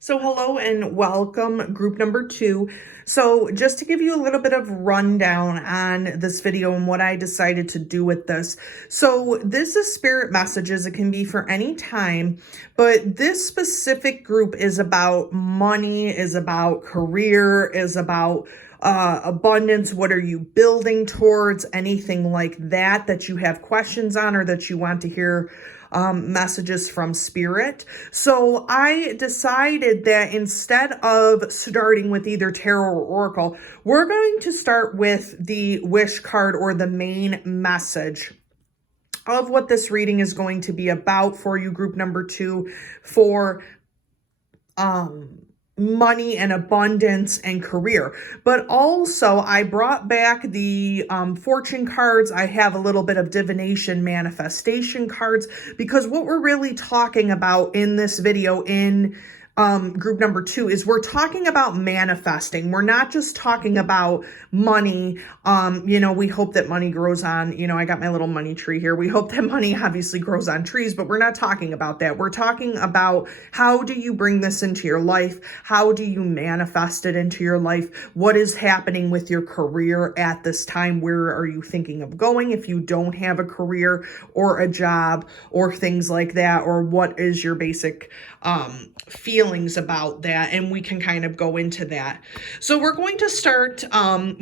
So hello and welcome, group number 2. So just to give you a little bit of rundown on this video and what I decided to do with this. So this is spirit messages. It can be for any time, but this specific group is about money, is about career, is about abundance. What are you building towards? Anything like that you have questions on or that you want to hear messages from spirit. So I decided that instead of starting with either tarot or oracle, we're going to start with the wish card or the main message of what this reading is going to be about for you, group number 2, for money and abundance and career. But also I brought back the fortune cards. I have a little bit of divination manifestation cards, because what we're really talking about in this video in group number 2 is we're talking about manifesting. We're not just talking about money. We hope that money grows on, I got my little money tree here. We hope that money obviously grows on trees, but we're not talking about that. We're talking about how do you bring this into your life? How do you manifest it into your life? What is happening with your career at this time? Where are you thinking of going if you don't have a career or a job or things like that? Or what is your basic feelings about that? And we can kind of go into that. So we're going to start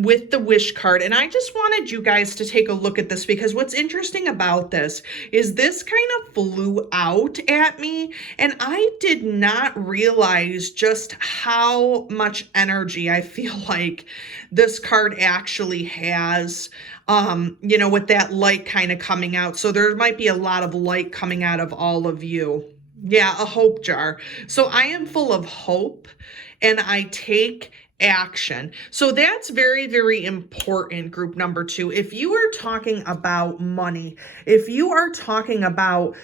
with the wish card. And I just wanted you guys to take a look at this, because what's interesting about this is this kind of flew out at me and I did not realize just how much energy I feel like this card actually has, with that light kind of coming out. So there might be a lot of light coming out of all of you. Yeah, a hope jar. So I am full of hope and I take action. So that's very, very important, group number 2. If you are talking about money, if you are talking about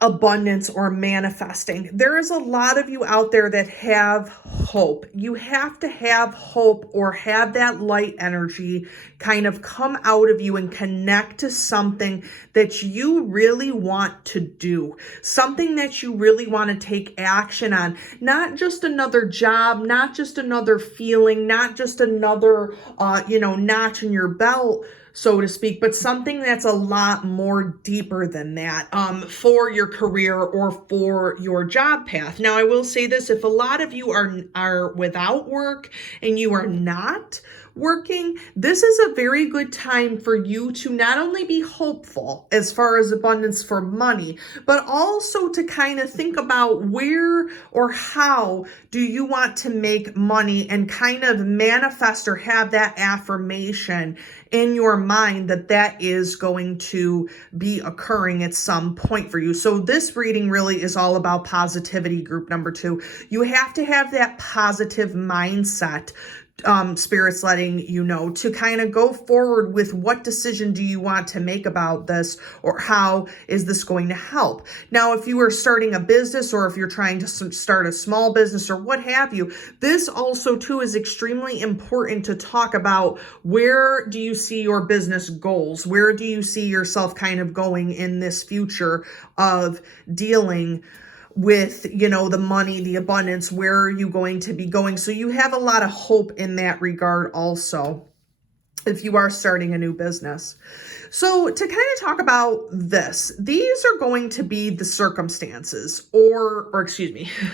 abundance or manifesting, there is a lot of you out there that have hope. You have to have hope or have that light energy kind of come out of you and connect to something that you really want to do, something that you really want to take action on, not just another job, not just another feeling, not just another notch in your belt, so to speak, but something that's a lot more deeper than that for your career or for your job path. Now, I will say this: if a lot of you are without work and you are not working, this is a very good time for you to not only be hopeful as far as abundance for money, but also to kind of think about where or how do you want to make money and kind of manifest or have that affirmation in your mind that that is going to be occurring at some point for you. So this reading really is all about positivity, group number 2. You have to have that positive mindset, spirits letting you know, to kind of go forward with what decision do you want to make about this, or how is this going to help. Now, if you are starting a business or if you're trying to start a small business or what have you, this also too is extremely important to talk about. Where do you see your business goals? Where do you see yourself kind of going in this future of dealing with, the money, the abundance? Where are you going to be going? So you have a lot of hope in that regard also, if you are starting a new business. So to kind of talk about this, these are going to be the circumstances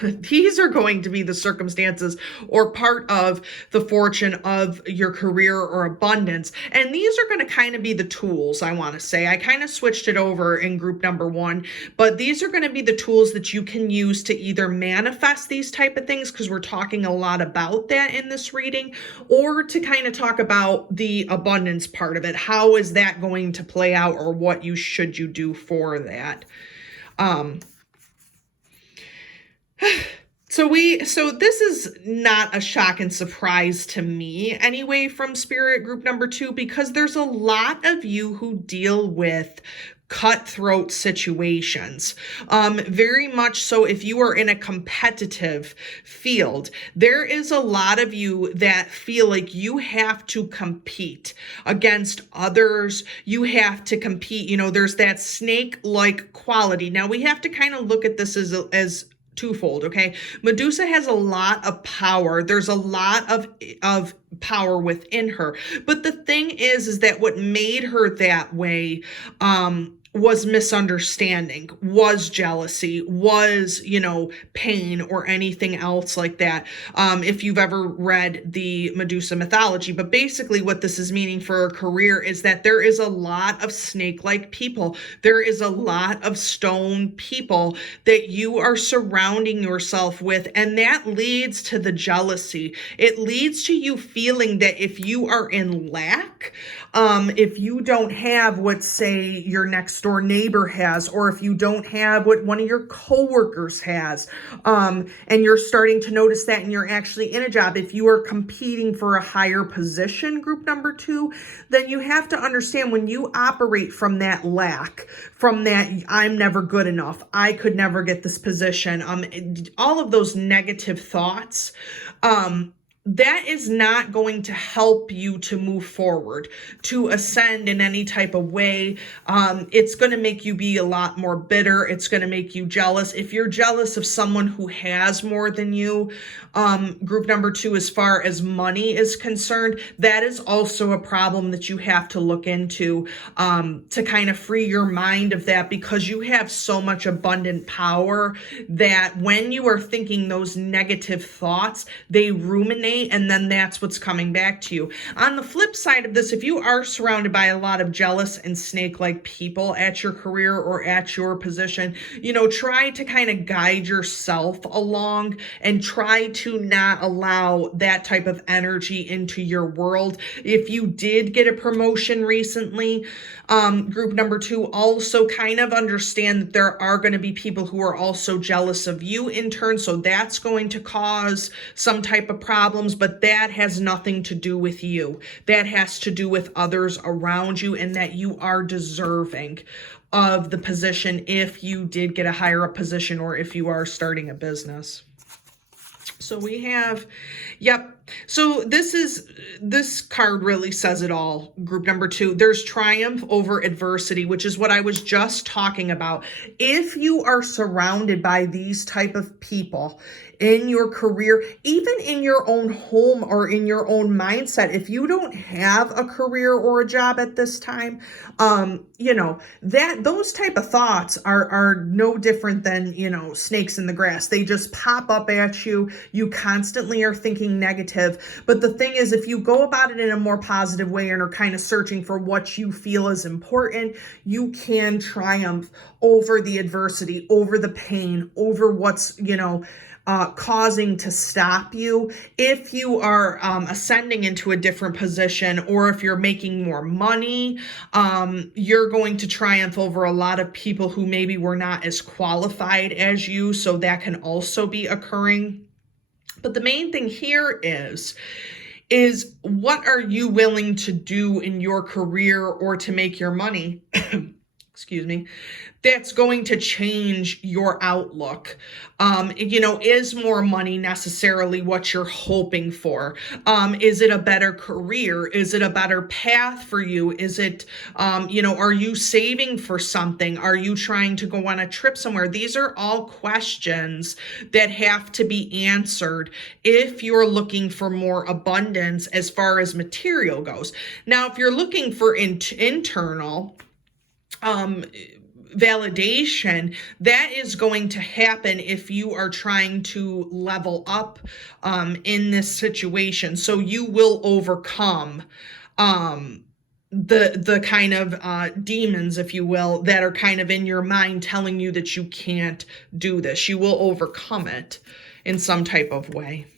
these are going to be the circumstances or part of the fortune of your career or abundance. And these are going to kind of be the tools, I want to say. I kind of switched it over in group number 1, but these are going to be the tools that you can use to either manifest these type of things, because we're talking a lot about that in this reading, or to kind of talk about the abundance part of it. How is that going to play out, or what should you do for that? So this is not a shock and surprise to me anyway from spirit group number 2, because there's a lot of you who deal with cutthroat situations. Very much so. If you are in a competitive field, there is a lot of you that feel like you have to compete against others. You have to compete. There's that snake-like quality. Now we have to kind of look at this as twofold, okay? Medusa has a lot of power. There's a lot of power within her. But the thing is that what made her that way was misunderstanding, was jealousy, was, pain or anything else like that. If you've ever read the Medusa mythology, but basically what this is meaning for her career is that there is a lot of snake-like people. There is a lot of stone people that you are surrounding yourself with, and that leads to the jealousy. It leads to you feeling that if you are in lack, if you don't have what, say, your next door neighbor has, or if you don't have what one of your coworkers has, and you're starting to notice that and you're actually in a job, if you are competing for a higher position, group number 2, then you have to understand when you operate from that lack, from that I'm never good enough, I could never get this position, all of those negative thoughts, that is not going to help you to move forward, to ascend in any type of way. It's going to make you be a lot more bitter. It's going to make you jealous. If you're jealous of someone who has more than you, group number 2, as far as money is concerned, that is also a problem that you have to look into, to kind of free your mind of that, because you have so much abundant power that when you are thinking those negative thoughts, they ruminate, and then that's what's coming back to you. On the flip side of this, if you are surrounded by a lot of jealous and snake-like people at your career or at your position, try to kind of guide yourself along and try to not allow that type of energy into your world. If you did get a promotion recently, group number 2, also kind of understand that there are going to be people who are also jealous of you in turn, so that's going to cause some type of problems, but that has nothing to do with you. That has to do with others around you, and that you are deserving of the position if you did get a higher up position or if you are starting a business. So we have, so this card really says it all, group number 2. There's triumph over adversity, which is what I was just talking about. If you are surrounded by these type of people in your career, even in your own home or in your own mindset, if you don't have a career or a job at this time, that those type of thoughts are no different than, snakes in the grass. They just pop up at you. You constantly are thinking negative. But the thing is, if you go about it in a more positive way and are kind of searching for what you feel is important, you can triumph over the adversity, over the pain, over what's, causing to stop you. If you are ascending into a different position, or if you're making more money, you're going to triumph over a lot of people who maybe were not as qualified as you, so that can also be occurring. But the main thing here is what are you willing to do in your career or to make your money? Excuse me, that's going to change your outlook. Is more money necessarily what you're hoping for? Is it a better career? Is it a better path for you? Is it, are you saving for something? Are you trying to go on a trip somewhere? These are all questions that have to be answered if you're looking for more abundance as far as material goes. Now, if you're looking for internal, validation, that is going to happen if you are trying to level up in this situation. So you will overcome the kind of demons, if you will, that are kind of in your mind telling you that you can't do this. You will overcome it in some type of way.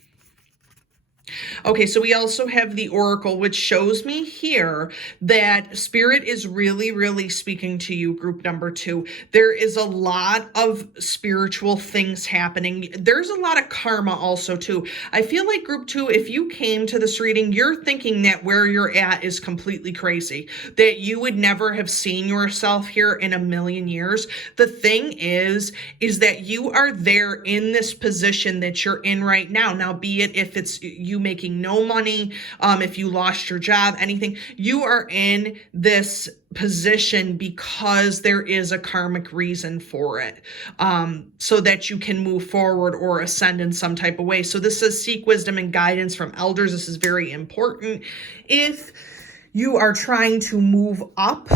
Okay, so we also have the Oracle, which shows me here that Spirit is really, really speaking to you, group number 2. There is a lot of spiritual things happening. There's a lot of karma also, too. I feel like group 2, if you came to this reading, you're thinking that where you're at is completely crazy, that you would never have seen yourself here in a million years. The thing is that you are there in this position that you're in right now. Now, be it if it's you making no money, if you lost your job, anything, you are in this position because there is a karmic reason for it, so that you can move forward or ascend in some type of way. So this says seek wisdom and guidance from elders. This is very important. If you are trying to move up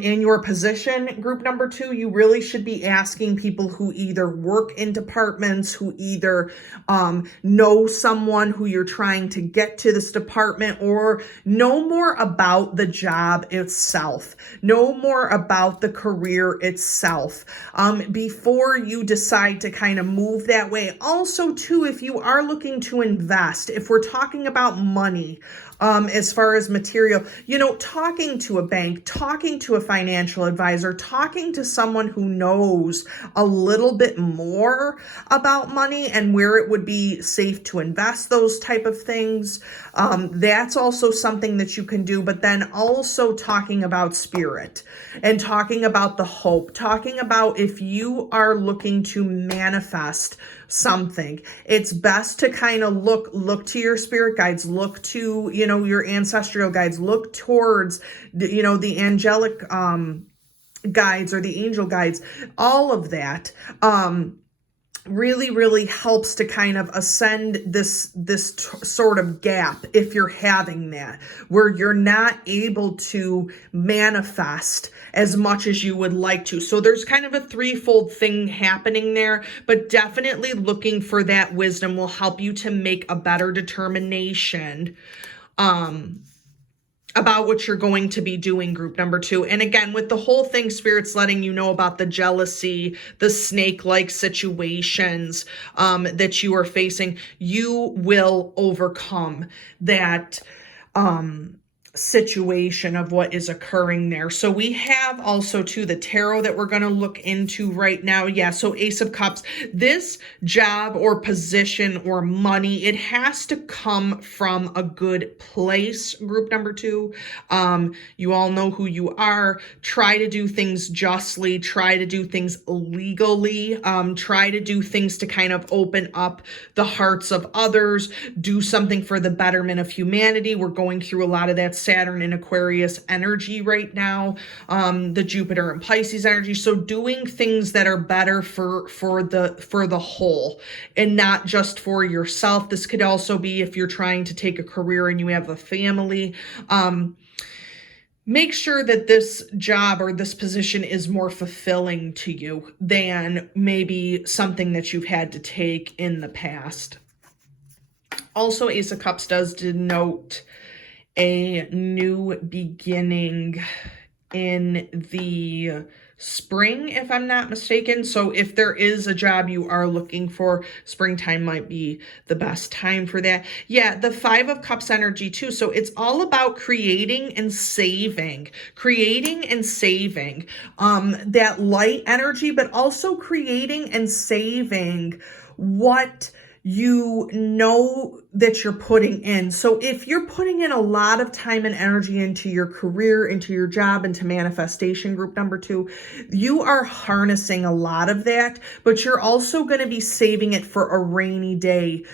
in your position, group number 2, you really should be asking people who either work in departments, who either know someone who you're trying to get to this department, or know more about the job itself, know more about the career itself, before you decide to kind of move that way. Also, too, if you are looking to invest, if we're talking about money, as far as material, talking to a bank, talking to a financial advisor, talking to someone who knows a little bit more about money and where it would be safe to invest, those type of things. That's also something that you can do. But then also talking about spirit and talking about the hope, talking about if you are looking to manifest something, it's best to kind of look to your spirit guides, look to, your ancestral guides, look towards, the angelic guides or the angel guides, all of that. Really, really helps to kind of ascend this sort of gap if you're having that, where you're not able to manifest as much as you would like to. So there's kind of a threefold thing happening there, but definitely looking for that wisdom will help you to make a better determination about what you're going to be doing, group number 2. And again, with the whole thing, Spirit's letting you know about the jealousy, the snake-like situations that you are facing. You will overcome that situation of what is occurring there. So we have also too the tarot that we're going to look into right now. Yeah, so Ace of Cups, this job or position or money, it has to come from a good place, group number 2. You all know who you are. Try to do things justly, try to do things legally, try to do things to kind of open up the hearts of others, do something for the betterment of humanity. We're going through a lot of that Saturn and Aquarius energy right now, the Jupiter and Pisces energy. So doing things that are better for the whole and not just for yourself. This could also be if you're trying to take a career and you have a family. Make sure that this job or this position is more fulfilling to you than maybe something that you've had to take in the past. Also, Ace of Cups does denote a new beginning in the spring, if I'm not mistaken. So if there is a job you are looking for, springtime might be the best time for that. Yeah, the 5 of Cups energy too. So it's all about creating and saving, that light energy, but also creating and saving what you know that you're putting in. So if you're putting in a lot of time and energy into your career, into your job, into manifestation, group number 2, you are harnessing a lot of that, but you're also going to be saving it for a rainy day,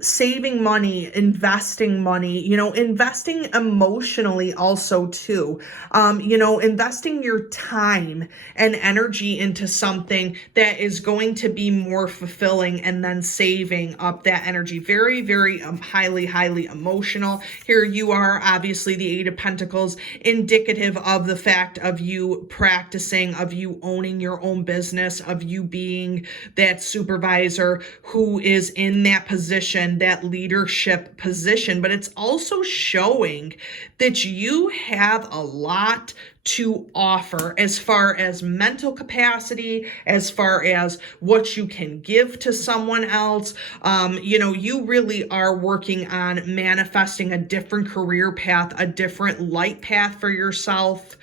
saving money, investing money, investing emotionally also too, investing your time and energy into something that is going to be more fulfilling, and then saving up that energy. Very, very highly emotional. Here you are, obviously the 8 of Pentacles, indicative of the fact of you practicing, of you owning your own business, of you being that supervisor who is in that position, that leadership position. But it's also showing that you have a lot to offer as far as mental capacity, as far as what you can give to someone else. You really are working on manifesting a different career path, a different light path for yourself.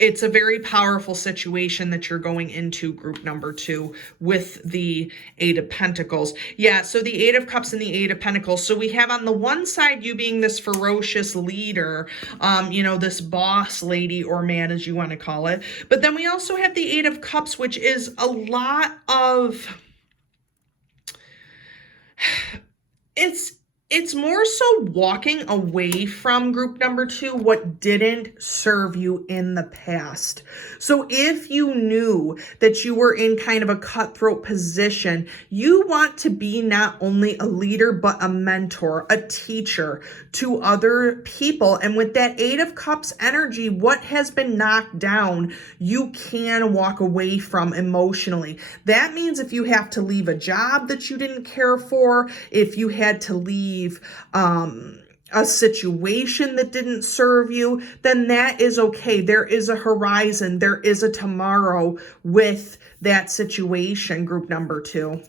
It's a very powerful situation that you're going into, group number 2, with the 8 of Pentacles. Yeah, so the 8 of Cups and the 8 of Pentacles. So we have on the one side you being this ferocious leader, this boss lady or man, as you want to call it. But then we also have the 8 of Cups, which is a lot of... It's more so walking away from group number 2 what didn't serve you in the past. So if you knew that you were in kind of a cutthroat position, you want to be not only a leader, but a mentor, a teacher to other people. And with that 8 of Cups energy, what has been knocked down, you can walk away from emotionally. That means if you have to leave a job that you didn't care for, if you had to leave a situation that didn't serve you, then that is okay. There is a horizon. There is a tomorrow with that situation, group number 2.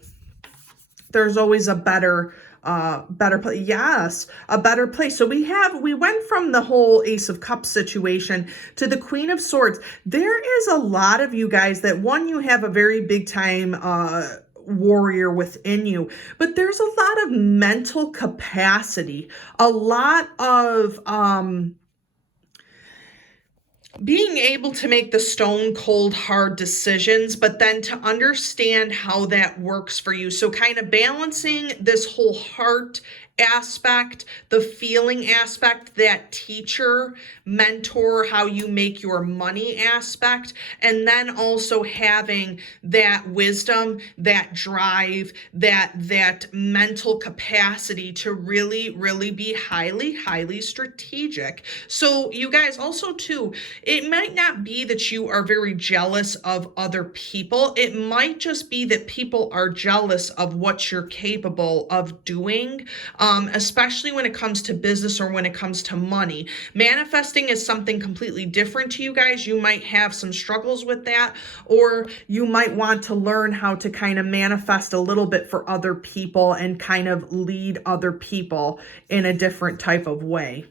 There's always a better place. Yes, a better place. So we went from the whole Ace of Cups situation to the Queen of Swords. There is a lot of you guys that, one, you have a very big time warrior within you, but there's a lot of mental capacity, a lot of being able to make the stone cold hard decisions, but then to understand how that works for you. So kind of balancing this whole heart aspect, the feeling aspect, that teacher, mentor, how you make your money aspect, and then also having that wisdom, that drive, that mental capacity to really be highly strategic. So you guys also too, it might not be that you are very jealous of other people. It might just be that people are jealous of what you're capable of doing. Especially when it comes to business or when it comes to money. Manifesting is something completely different to you guys. You might have some struggles with that, or you might want to learn how to kind of manifest a little bit for other people and kind of lead other people in a different type of way.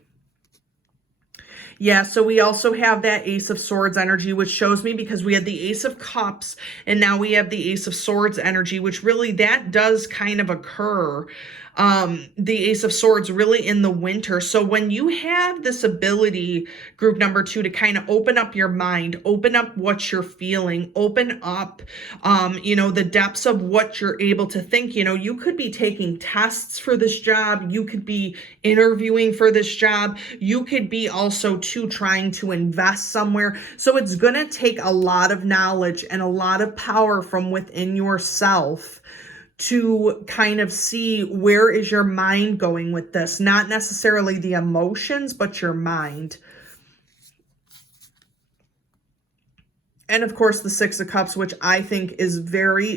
Yeah, so we also have that Ace of Swords energy, which shows me, because we had the Ace of Cups and now we have the Ace of Swords energy, which really that does kind of occur. The Ace of Swords really in the winter. So when you have this ability, group number 2, to kind of open up your mind, open up what you're feeling, open up, the depths of what you're able to think. You could be taking tests for this job. You could be interviewing for this job. You could be also too trying to invest somewhere. So it's going to take a lot of knowledge and a lot of power from within yourself to kind of see where is your mind going with this. Not necessarily the emotions, but your mind. And of course, the 6 of Cups, which I think is very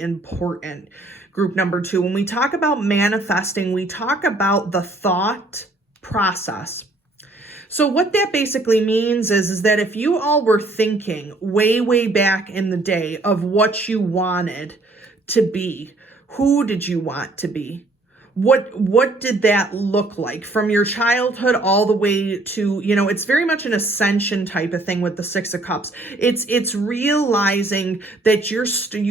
important. Group number 2. When we talk about manifesting, we talk about the thought process. So what that basically means is that if you all were thinking way back in the day of what you wanted to be, who did you want to be? What did that look like from your childhood all the way to, it's very much an ascension type of thing with the 6 of Cups. It's realizing that you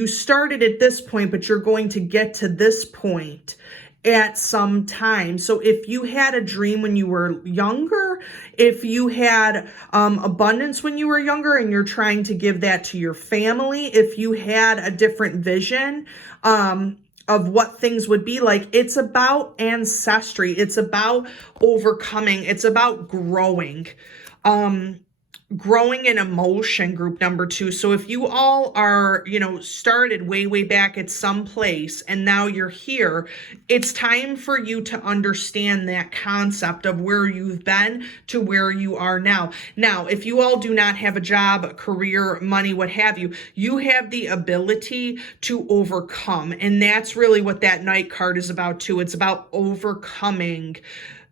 started at this point, but you're going to get to this point at some time. So if you had a dream when you were younger, if you had abundance when you were younger and you're trying to give that to your family, if you had a different vision of what things would be like, it's about ancestry. It's about overcoming. It's about growing. Growing in emotion, group number 2. So if you all are, started way back at some place and now you're here, it's time for you to understand that concept of where you've been to where you are now. Now, if you all do not have a job, career, money, what have you, you have the ability to overcome. And that's really what that Knight card is about too. It's about overcoming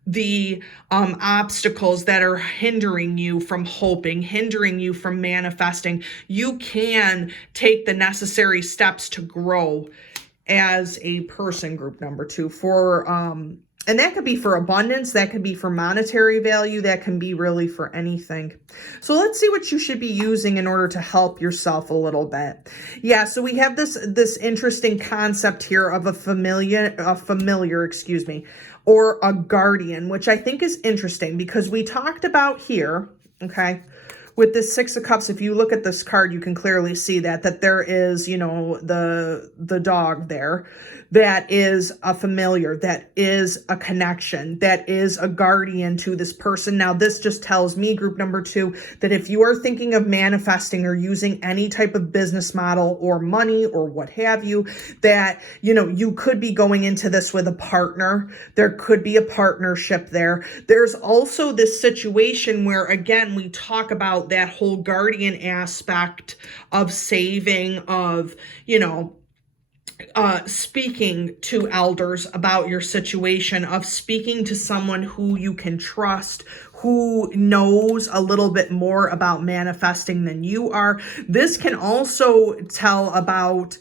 the obstacles that are hindering you from hoping, hindering you from manifesting. You can take the necessary steps to grow as a person, group number 2, for and that could be for abundance, that could be for monetary value, that can be really for anything. So let's see what you should be using in order to help yourself a little bit. Yeah, so we have this interesting concept here of a familiar, or a guardian, which I think is interesting because we talked about here, okay? with this Six of Cups, if you look at this card, you can clearly see that there is, you know, the dog there. That is a familiar, that is a connection, that is a guardian to this person. Now, this just tells me, group number 2, that if you are thinking of manifesting or using any type of business model or money or what have you, that, you know, you could be going into this with a partner. There could be a partnership there. There's also this situation where, again, we talk about that whole guardian aspect of saving, of, you know, speaking to elders about your situation, of speaking to someone who you can trust, who knows a little bit more about manifesting than you are. This can also tell about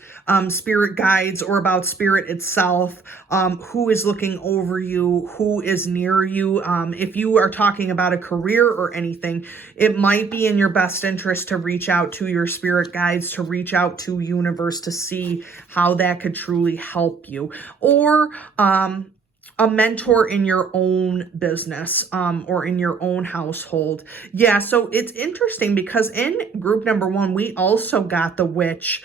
spirit guides or about spirit itself, who is looking over you, who is near you. If you are talking about a career or anything, it might be in your best interest to reach out to your spirit guides, to reach out to universe, to see how that could truly help you. Or a mentor in your own business, or in your own household. Yeah, so it's interesting because in group number 1, we also got the witch,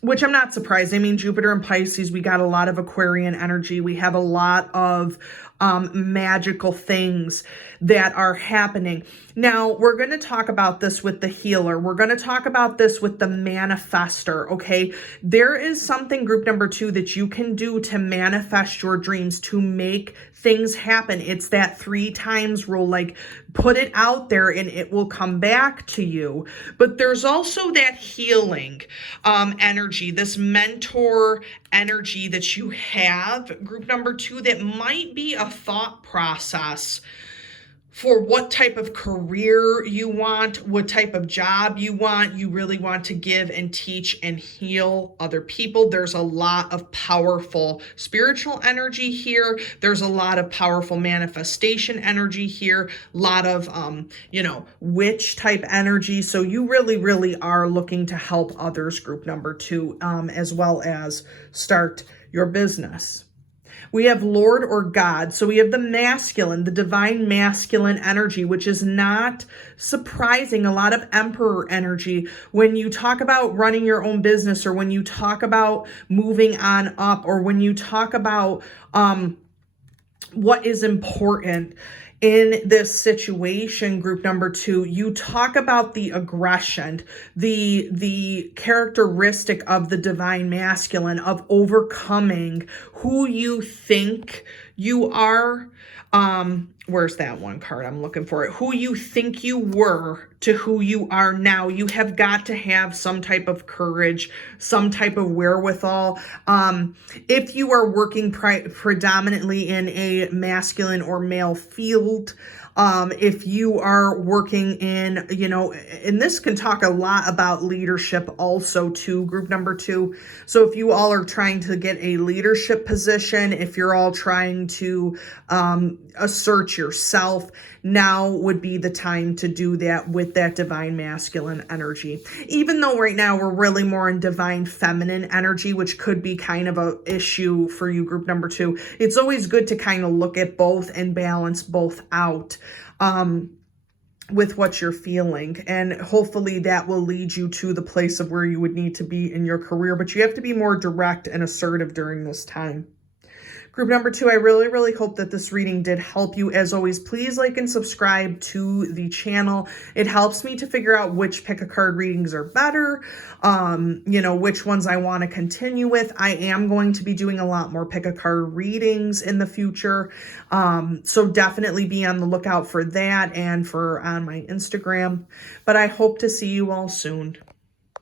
which I'm not surprised. I mean, Jupiter and Pisces, we got a lot of Aquarian energy. We have a lot of magical things that are happening. Now, we're going to talk about this with the healer. We're going to talk about this with the manifester, okay? There is something, group number 2, that you can do to manifest your dreams, to make things happen. It's that 3 times rule, like put it out there and it will come back to you. But there's also that healing energy, this mentor energy that you have, group number 2, that might be a thought process for what type of career you want, what type of job you want. You really want to give and teach and heal other people. There's a lot of powerful spiritual energy here. There's a lot of powerful manifestation energy here. A lot of, you know, witch type energy. So you really, really are looking to help others, group number 2, as well as start your business. We have Lord or God. So we have the masculine, the divine masculine energy, which is not surprising. A lot of emperor energy. When you talk about running your own business, or when you talk about moving on up, or when you talk about what is important in this situation, group number 2, you talk about the aggression, the characteristic of the divine masculine, of overcoming who you think you are. Where's that one card? I'm looking for it. Who you think you were to who you are now. You have got to have some type of courage, some type of wherewithal. If you are working predominantly in a masculine or male field, if you are working in, you know, and this can talk a lot about leadership also too, group number 2. So if you all are trying to get a leadership position, if you're all trying to assert yourself, now would be the time to do that with that divine masculine energy. Even though right now we're really more in divine feminine energy, which could be kind of a issue for you, group number 2. It's always good to kind of look at both and balance both out with what you're feeling. And hopefully that will lead you to the place of where you would need to be in your career. But you have to be more direct and assertive during this time. Group number 2, I really, really hope that this reading did help you. As always, please like and subscribe to the channel. It helps me to figure out which pick a card readings are better, you know, which ones I want to continue with. I am going to be doing a lot more pick a card readings in the future. So definitely be on the lookout for that and for on my Instagram. But I hope to see you all soon.